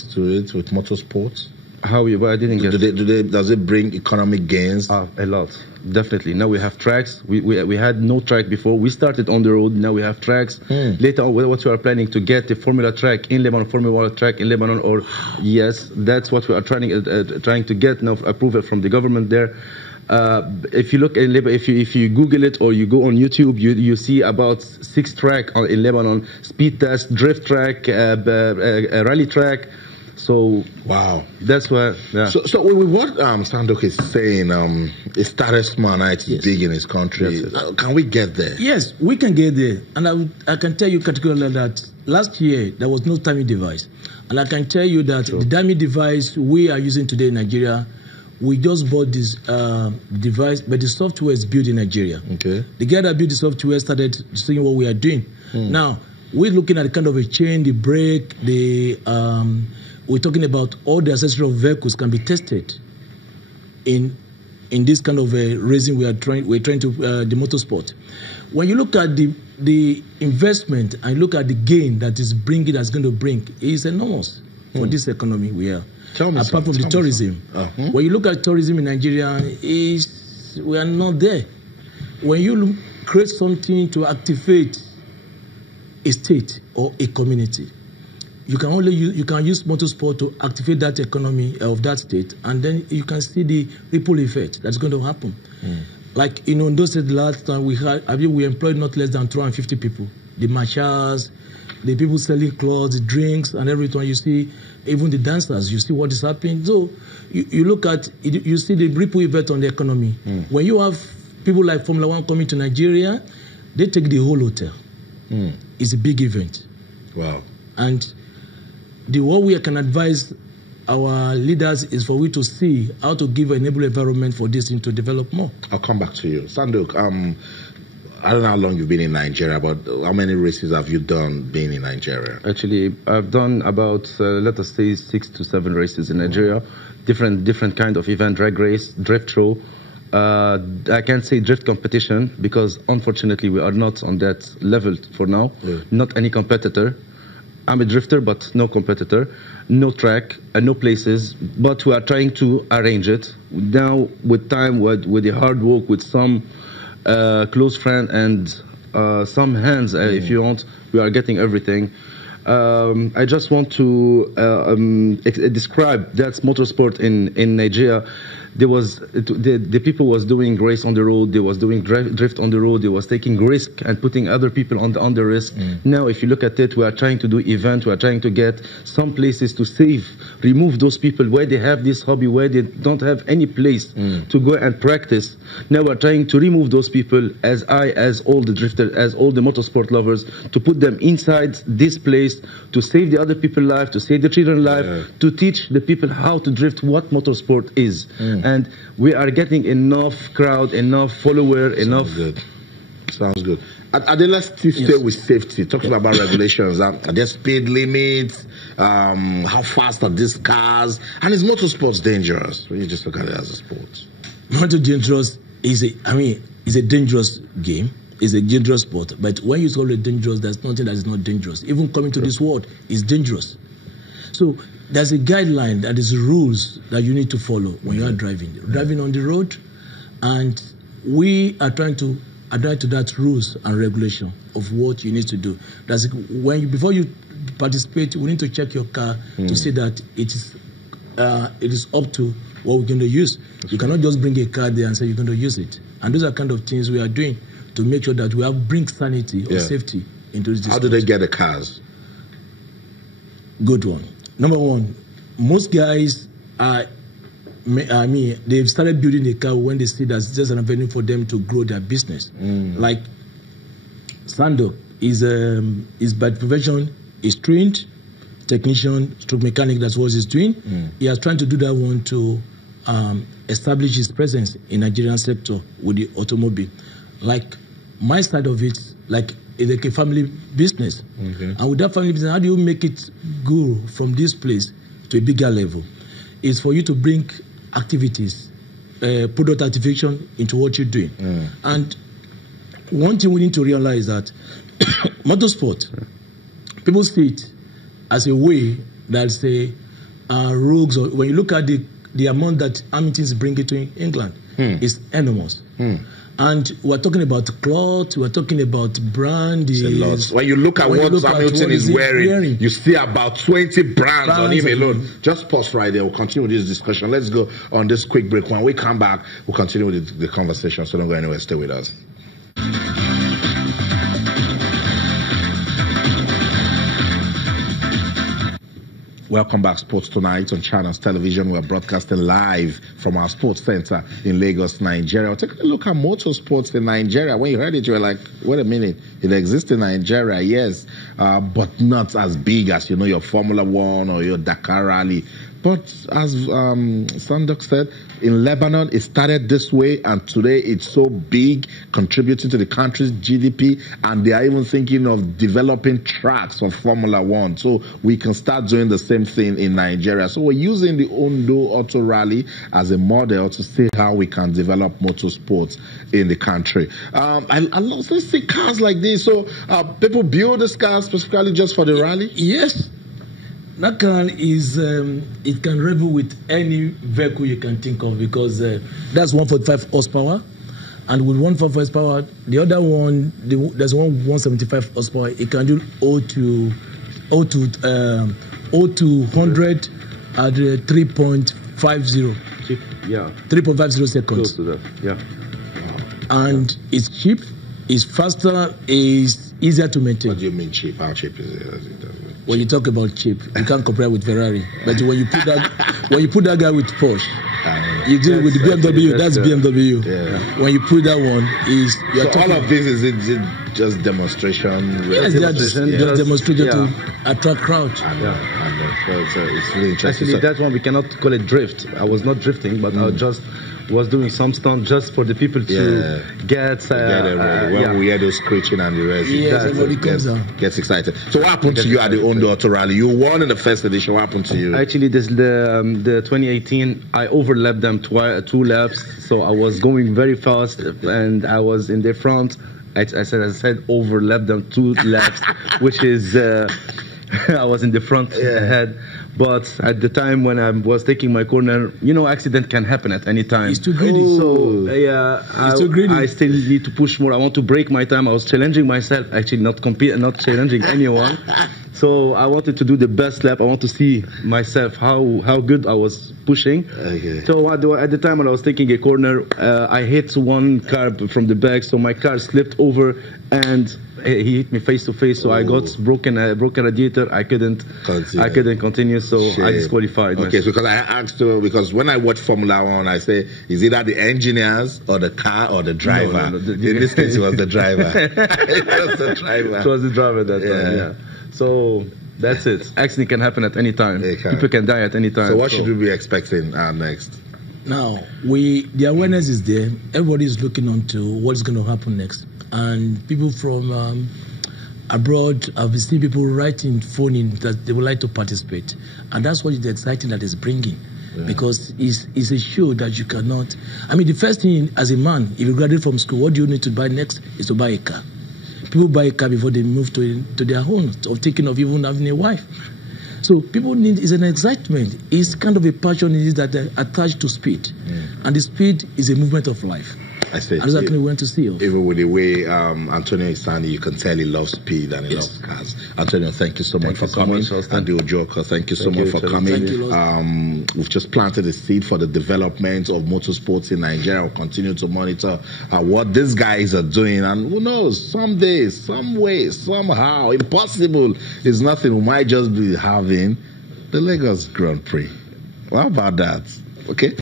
to it with motorsports? How you? But I didn't get. Does it bring economic gains? A lot, definitely. Now we have tracks. We had no track before. We started on the road. Now we have tracks. Later on, what we are planning to get the Formula track in Lebanon, Formula track in Lebanon, or yes, that's what we are trying to get now approval from the government there. If you look in Lebanon, if you Google it or you go on YouTube, you see about 6 tracks in Lebanon: speed test, drift track, rally track. So wow, that's where. Yeah. So with what Sandok is saying, it started small, now it's big in his country. Can we get there? Yes, we can get there, and I can tell you categorically that last year there was no timing device, and I can tell you that the timing device we are using today in Nigeria, we just bought this device, but the software is built in Nigeria. Okay. The guy that built the software started seeing what we are doing. Now we're looking at kind of a chain, the brake, we're talking about all the accessory of vehicles can be tested in this kind of a racing we're trying to the motorsport. When you look at the investment and look at the gain that is going to bring, it is enormous for this economy we are. Apart from the tourism. When you look at tourism in Nigeria, we are not there. When you create something to activate a state or a community, you can use motorsport to activate that economy of that state, and then you can see the ripple effect that's going to happen. Like in those states, last time we employed not less than 250 people. The marshals, the people selling clothes, drinks, and everything. You see, even the dancers. You see what is happening. So you look at it, you see the ripple effect on the economy. When you have people like Formula 1 coming to Nigeria, they take the whole hotel. It's a big event. Wow. And what we can advise our leaders is for we to see how to give an enable environment for this thing to develop more. I'll come back to you. Sandok, I don't know how long you've been in Nigeria, but how many races have you done being in Nigeria? Actually, I've done about, let us say, 6 to 7 races in Nigeria. Different kind of event, drag race, drift show. I can't say drift competition because, unfortunately, we are not on that level for now. Not any competitor. I'm a drifter, but no competitor, no track, and no places. But we are trying to arrange it now with time, with the hard work, with some close friend and some hands, if you want. We are getting everything. I just want to describe that's motorsport in Nigeria. There was the people was doing race on the road. They was doing drift on the road. They was taking risk and putting other people on the risk. Now, if you look at it, we are trying to do event. We are trying to get some places to remove those people where they have this hobby, where they don't have any place to go and practice. Now we are trying to remove those people, as all the drifters, as all the motorsport lovers, to put them inside this place to save the other people's life, to save the children's life, to teach the people how to drift, what motorsport is. And we are getting enough crowd, enough follower, enough. Sounds good. Ade, let's stay with safety. Talking about regulations, are there speed limits? How fast are these cars? And is motorsports dangerous? When you just look at it as a sport. Motor dangerous is a dangerous game. It's a dangerous sport. But when you call it dangerous, there's nothing that is not dangerous. Even coming to this world is dangerous. So there's a guideline, that is rules that you need to follow when you are driving on the road, and we are trying to adhere to that rules and regulation of what you need to do. That's before you participate, we need to check your car to see that it is up to what we're going to use. You cannot just bring a car there and say you're going to use it. And those are kind of things we are doing to make sure that we bring sanity or safety into this. How do they get the cars? Good one. Number one, most guys they've started building a car when they see that's just an avenue for them to grow their business. Like Sandok is by profession, is trained technician, stroke mechanic, that's what he's doing. He is trying to do that one to establish his presence in Nigerian sector with the automobile. Like my side of it, like it's like a family business. And with that family business, how do you make it go from this place to a bigger level? It's for you to bring activities, product activation into what you're doing. And one thing we need to realize that motorsport, people see it as a way that's rogues, or when you look at the amount that Hamilton is bringing to England, is enormous. And we're talking about cloth, we're talking about brand. When you look at what Hamilton is wearing, you see about 20 brands on him alone. Just pause right there. We'll continue with this discussion. Let's go on this quick break. When we come back, we'll continue with the conversation. So don't go anywhere. Stay with us. Welcome back, Sports Tonight on Channels Television. We're broadcasting live from our sports center in Lagos, Nigeria. Take a look at motorsports in Nigeria. When you heard it, you were like, wait a minute, it exists in Nigeria, yes, but not as big as, your Formula One or your Dakar Rally. But as Sandok said, in Lebanon, it started this way, and today it's so big, contributing to the country's GDP, and they are even thinking of developing tracks for Formula One, so we can start doing the same thing in Nigeria. So we're using the Ondo Auto Rally as a model to see how we can develop motorsports in the country. I love to see cars like this. So people build these cars specifically just for the rally? Yes. That car is, it can rival with any vehicle you can think of, because that's 145 horsepower. And with 145 horsepower, the other one, there's one 175 horsepower. It can do 0 to 100 at 3.50. Yeah. 3.50 seconds. Close to that, yeah. And it's cheap, it's faster, it's easier to maintain. What do you mean cheap? How cheap is it? When you talk about cheap, you can't compare with Ferrari. But when you put that guy with Porsche, you deal with the BMW. That's BMW. Yeah. When you put that one, all of this is it just demonstration? Yes, just demonstration to attract crowds. I know. So it's really interesting. Actually, that one we cannot call it drift. I was not drifting, but I was doing some stunt just for the people to get when we hear those screeching and the rest, everybody gets excited. So what happened to you at the Ondo Auto Rally? You won in the first edition. What happened to you? Actually, the 2018, I overlapped them 2 laps, so I was going very fast and I was in the front. I said overlapped them 2 laps, which is I was in the front ahead. But at the time when I was taking my corner, accident can happen at any time. It's too greedy. So I still need to push more. I want to break my time. I was challenging myself, actually not challenging anyone. So I wanted to do the best lap. I want to see myself how good I was pushing. Okay. So at the time when I was taking a corner, I hit one car from the back. So my car slipped over and he hit me face to face, so I got broken radiator. I couldn't continue, so I disqualified. Okay, so because I asked you, because when I watch Formula One, I say, is either the engineers or the car or the driver? No, in this case, it was the driver. It was the driver. It was the driver that time, yeah. So that's it. Accident can happen at any time. People can die at any time. So what should we be expecting next? Now, the awareness is there. Everybody is looking on to what's going to happen next. And people from abroad, I've seen people writing, phoning that they would like to participate. And that's what is exciting that is bringing. Yeah. Because it's a show that you cannot... I mean, the first thing as a man, if you graduate from school, what do you need to buy next is to buy a car. People buy a car before they move to their home, of thinking of even having a wife. So people need, it's an excitement. It's kind of a passion that are attached to speed. And the speed is a movement of life. I say exactly went to see. Even with the way Antonio is standing, you can tell he loves speed and he loves cars. Antonio, thank you so much for coming. And the Ojoka, thank you so much for coming. We've just planted a seed for the development of motorsports in Nigeria. We'll continue to monitor what these guys are doing, and who knows, someday, some way, somehow, impossible is nothing. We might just be having the Lagos Grand Prix. How about that? Okay.